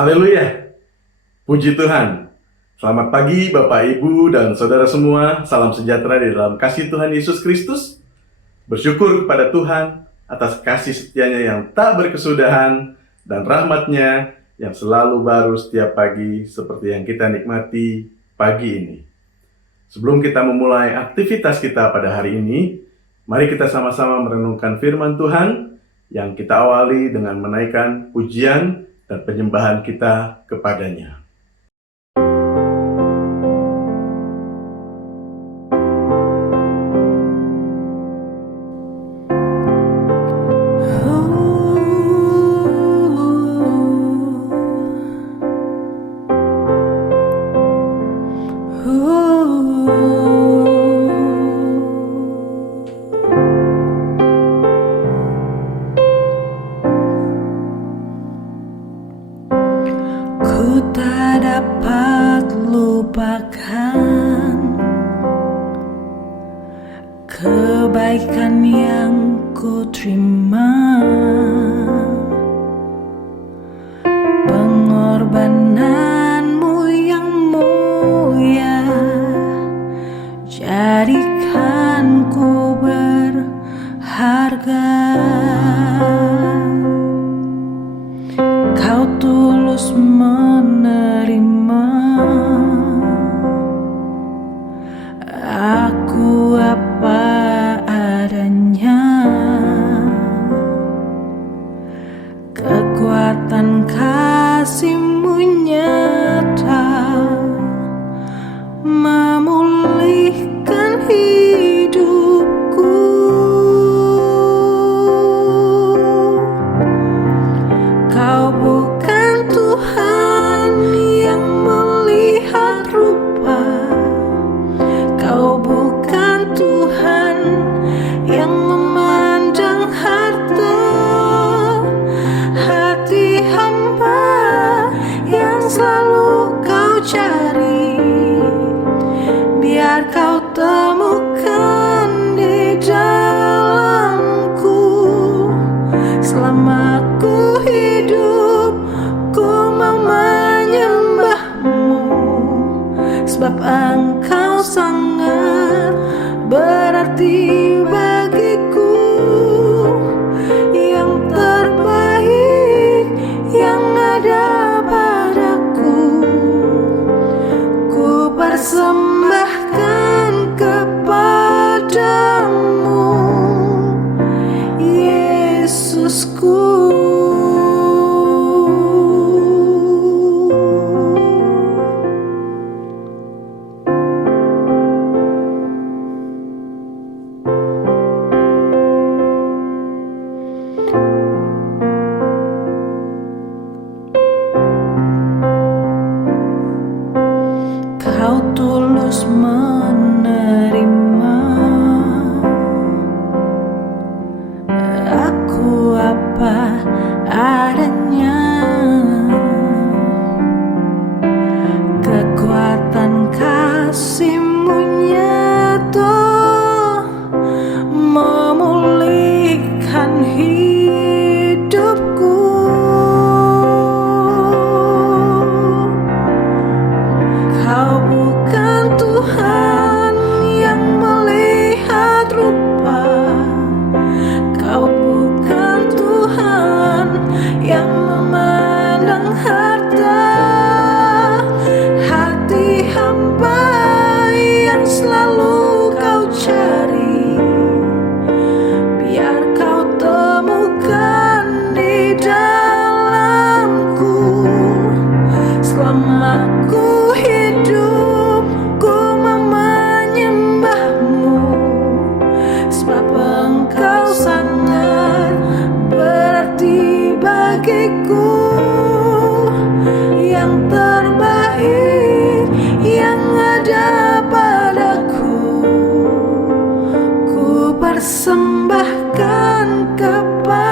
Haleluya, puji Tuhan. Selamat pagi Bapak, Ibu, dan Saudara semua. Salam sejahtera di dalam kasih Tuhan Yesus Kristus. Bersyukur kepada Tuhan atas kasih setianya yang tak berkesudahan dan rahmat-Nya yang selalu baru setiap pagi seperti yang kita nikmati pagi ini. Sebelum kita memulai aktivitas kita pada hari ini, mari kita sama-sama merenungkan firman Tuhan yang kita awali dengan menaikkan pujian dan penyembahan kita kepadanya. Kebaikan yang ku terima, pengorbananmu yang mulia, jadikan ku berharga. Kau tulus menerima aku apa adanya. Kekuatan kasih-Mu nyata memulihkan hidupku. Kau bukan Tuhan yang melihat rupa, Kau bukan Tuhan yang memandang harta. Hati hamba yang selalu Kau cari, biar Kau temukan di dalamku. Selama ku hidup, ku mau menyembah-Mu, sebab Engkau sangat berarti bagiku. Yang terbaik yang ada padaku, ku persembahkan kepadamu, Yesusku. Kau tulus menerima aku apa adanya. Kekuatan kasih-Mu nyata memulihkan hidupku. Kau bukan Tuhan yang melihat rupa, Kau bukan Tuhan yang memandang harta. Hati hamba yang selalu Kau cari, biar Kau temukan di dalamku. Selama ku hidup, ku mau menyembah-Mu, sebab Engkau sangat berarti bagiku. Yang terbaik yang ada padaku, ku persembahkan kepadamu,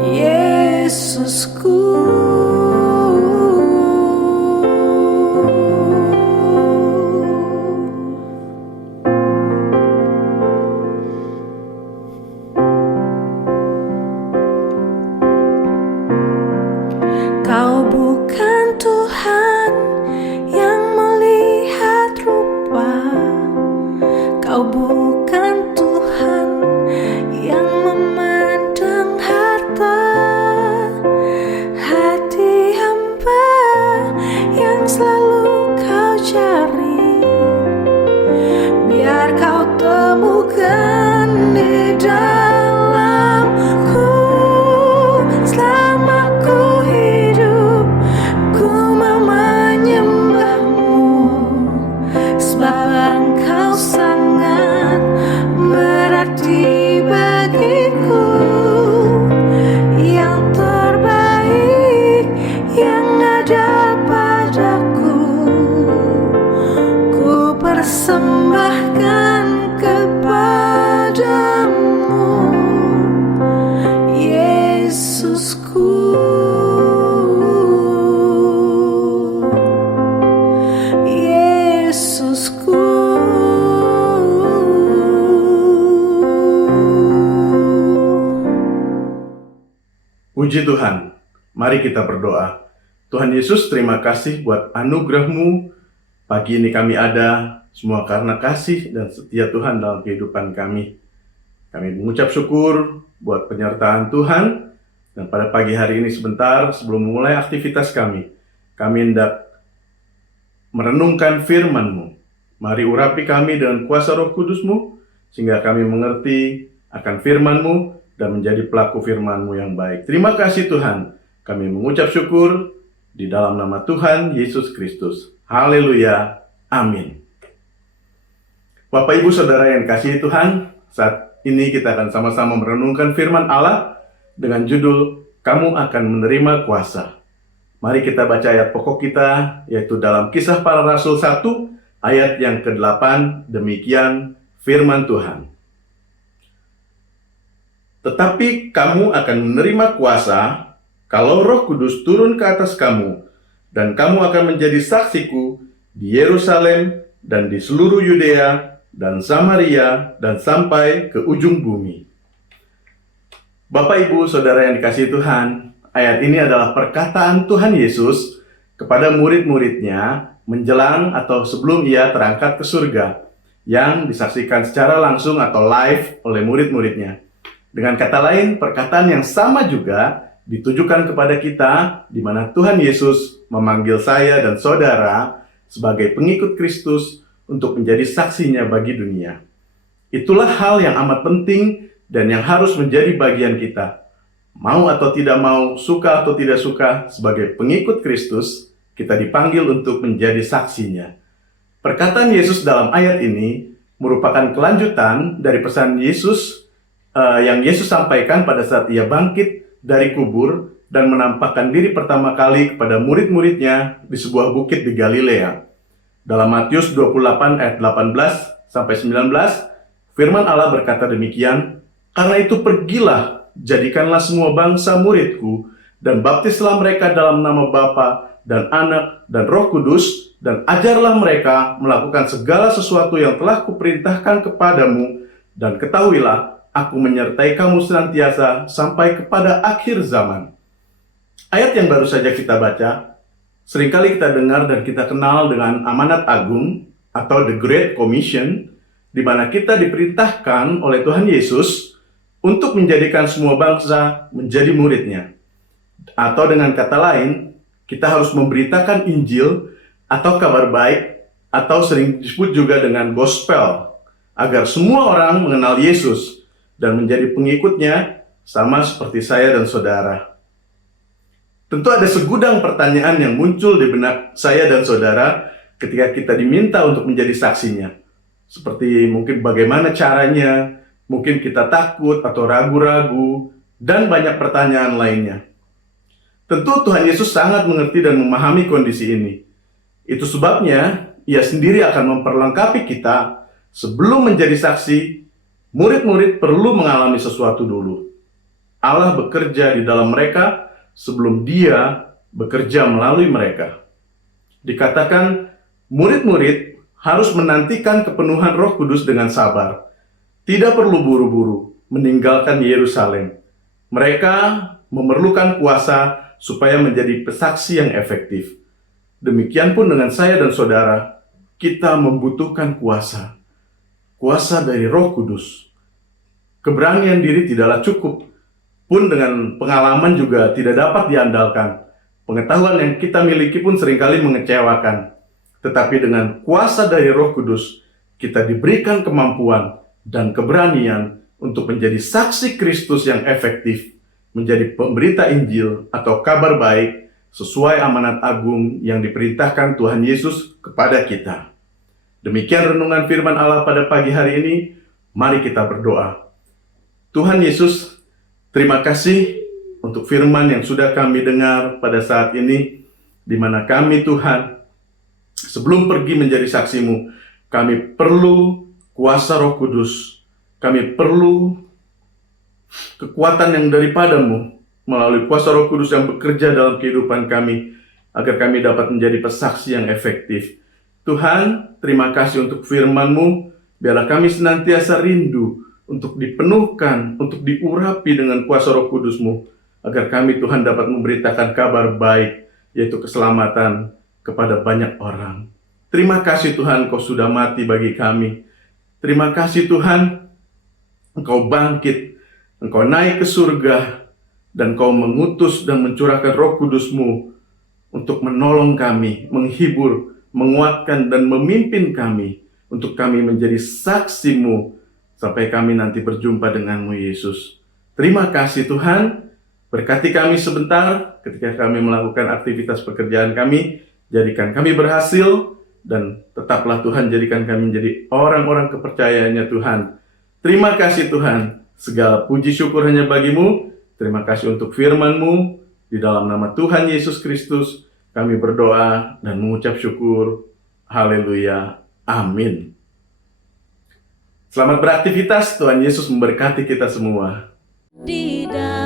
Yesusku. persembahkan kepadamu, Yesusku. Yesusku. Puji Tuhan, mari kita berdoa. Tuhan Yesus, terima kasih buat anugerah-Mu. Pagi ini kami ada semua karena kasih dan setia Tuhan dalam kehidupan kami. Kami mengucap syukur buat penyertaan Tuhan. Dan pada pagi hari ini sebentar sebelum memulai aktivitas kami hendak merenungkan firman-Mu. Mari urapi kami dengan kuasa Roh Kudus-Mu, sehingga kami mengerti akan firman-Mu dan menjadi pelaku firman-Mu yang baik. Terima kasih Tuhan. Kami mengucap syukur di dalam nama Tuhan Yesus Kristus. Haleluya. Amin. Bapak, Ibu, Saudara yang kasih Tuhan, saat ini kita akan sama-sama merenungkan firman Allah dengan judul, Kamu akan menerima kuasa. Mari kita baca ayat pokok kita, yaitu dalam Kisah Para Rasul 1, ayat yang ke-8, demikian firman Tuhan. Tetapi kamu akan menerima kuasa, kalau Roh Kudus turun ke atas kamu, dan kamu akan menjadi saksiku di Yerusalem dan di seluruh Yudea dan Samaria dan sampai ke ujung bumi. Bapak, Ibu, Saudara yang dikasihi Tuhan, ayat ini adalah perkataan Tuhan Yesus kepada murid-muridnya menjelang atau sebelum Ia terangkat ke surga, yang disaksikan secara langsung atau live oleh murid-muridnya. Dengan kata lain, perkataan yang sama juga ditujukan kepada kita, di mana Tuhan Yesus memanggil saya dan saudara sebagai pengikut Kristus untuk menjadi saksinya bagi dunia. Itulah hal yang amat penting dan yang harus menjadi bagian kita. Mau atau tidak mau, suka atau tidak suka, sebagai pengikut Kristus, kita dipanggil untuk menjadi saksinya. Perkataan Yesus dalam ayat ini merupakan kelanjutan dari pesan Yesus yang Yesus sampaikan pada saat Ia bangkit dari kubur dan menampakkan diri pertama kali kepada murid-muridnya di sebuah bukit di Galilea. Dalam Matius 28 ayat 18-19, firman Allah berkata demikian, "Karena itu pergilah, jadikanlah semua bangsa muridku, dan baptislah mereka dalam nama Bapa dan Anak dan Roh Kudus, dan ajarlah mereka melakukan segala sesuatu yang telah kuperintahkan kepadamu, dan ketahuilah, Aku menyertai kamu senantiasa sampai kepada akhir zaman." Ayat yang baru saja kita baca, seringkali kita dengar dan kita kenal dengan amanat agung atau The Great Commission, di mana kita diperintahkan oleh Tuhan Yesus untuk menjadikan semua bangsa menjadi muridnya. Atau dengan kata lain, kita harus memberitakan Injil atau kabar baik, atau sering disebut juga dengan gospel, agar semua orang mengenal Yesus dan menjadi pengikutnya, sama seperti saya dan saudara. Tentu ada segudang pertanyaan yang muncul di benak saya dan saudara ketika kita diminta untuk menjadi saksinya. Seperti mungkin bagaimana caranya, mungkin kita takut atau ragu-ragu, dan banyak pertanyaan lainnya. Tentu Tuhan Yesus sangat mengerti dan memahami kondisi ini. Itu sebabnya Ia sendiri akan memperlengkapi kita. Sebelum menjadi saksi, murid-murid perlu mengalami sesuatu dulu. Allah bekerja di dalam mereka sebelum Dia bekerja melalui mereka. Dikatakan, murid-murid harus menantikan kepenuhan Roh Kudus dengan sabar. Tidak perlu buru-buru meninggalkan Yerusalem. Mereka memerlukan kuasa supaya menjadi pesaksi yang efektif. Demikian pun dengan saya dan saudara, kita membutuhkan kuasa. Kuasa dari Roh Kudus. Keberanian diri tidaklah cukup, pun dengan pengalaman juga tidak dapat diandalkan. Pengetahuan yang kita miliki pun seringkali mengecewakan. Tetapi dengan kuasa dari Roh Kudus, kita diberikan kemampuan dan keberanian untuk menjadi saksi Kristus yang efektif, menjadi pemberita Injil atau kabar baik sesuai amanat agung yang diperintahkan Tuhan Yesus kepada kita. Demikian renungan firman Allah pada pagi hari ini. Mari kita berdoa. Tuhan Yesus, terima kasih untuk firman yang sudah kami dengar pada saat ini, di mana kami, Tuhan, sebelum pergi menjadi saksi-Mu, Kami perlu kuasa Roh Kudus. Kami perlu kekuatan yang daripadamu melalui kuasa Roh Kudus yang bekerja dalam kehidupan kami, agar kami dapat menjadi pesaksi yang efektif. Tuhan, terima kasih untuk firman-Mu. Biarlah kami senantiasa rindu untuk dipenuhkan, untuk diurapi dengan kuasa Roh Kudus-Mu, agar kami, Tuhan, dapat memberitakan kabar baik, yaitu keselamatan kepada banyak orang. Terima kasih Tuhan, Kau sudah mati bagi kami. Terima kasih Tuhan, Engkau bangkit, Engkau naik ke surga, dan Kau mengutus dan mencurahkan Roh Kudus-Mu untuk menolong kami, menghibur, menguatkan, dan memimpin kami, untuk kami menjadi saksi-Mu, sampai kami nanti berjumpa dengan-Mu, Yesus. Terima kasih Tuhan, berkati kami sebentar ketika kami melakukan aktivitas pekerjaan kami, jadikan kami berhasil, dan tetaplah Tuhan jadikan kami menjadi orang-orang kepercayaannya Tuhan. Terima kasih Tuhan, segala puji syukur hanya bagi-Mu. Terima kasih untuk firman-Mu. Di dalam nama Tuhan Yesus Kristus, kami berdoa dan mengucap syukur. Haleluya. Amin. Selamat beraktivitas. Tuhan Yesus memberkati kita semua. di dalam